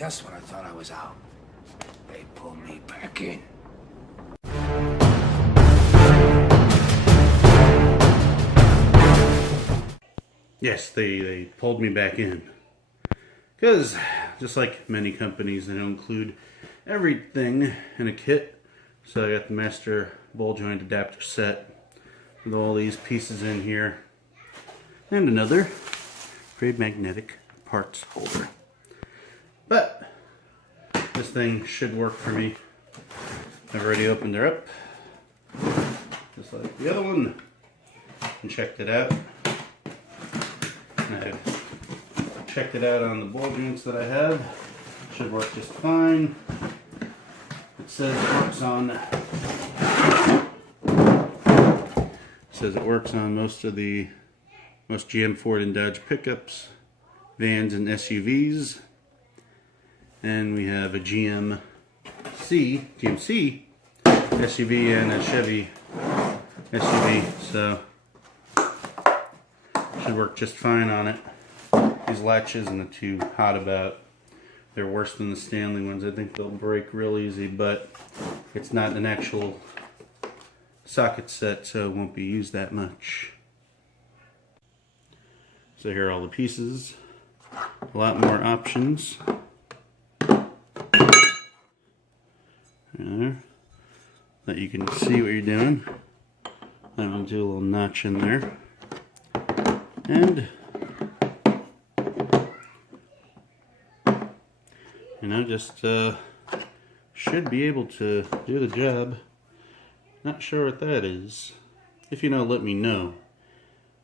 Just when I thought I was out, they pulled me back in. Yes, they pulled me back in. Because, just like many companies, they don't include everything in a kit. So I got the master ball joint adapter set with all these pieces in here. And another very magnetic parts holder. But this thing should work for me. I've already opened her up, just like the other one, and checked it out. And I've checked it out on the ball joints that I have. Should work just fine. It says it works on most GM, Ford, and Dodge pickups, vans, and SUVs. And we have a GMC SUV and a Chevy SUV, so should work just fine on it. These latches I'm not too hot about. They're worse than the Stanley ones. I think they'll break real easy, but it's not an actual socket set, so it won't be used that much. So here are all the pieces. A lot more options. There. That you can see what you're doing. I'm going to do a little notch in there. And just should be able to do the job. Not sure what that is. If you know, let me know.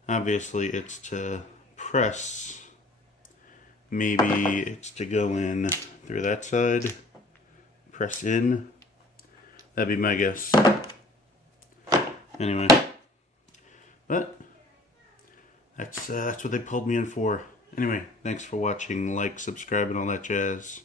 Obviously it's to press. Maybe it's to go in through that side. Press in. That'd be my guess. Anyway. But that's what they pulled me in for. Anyway, thanks for watching. Like, subscribe, and all that jazz.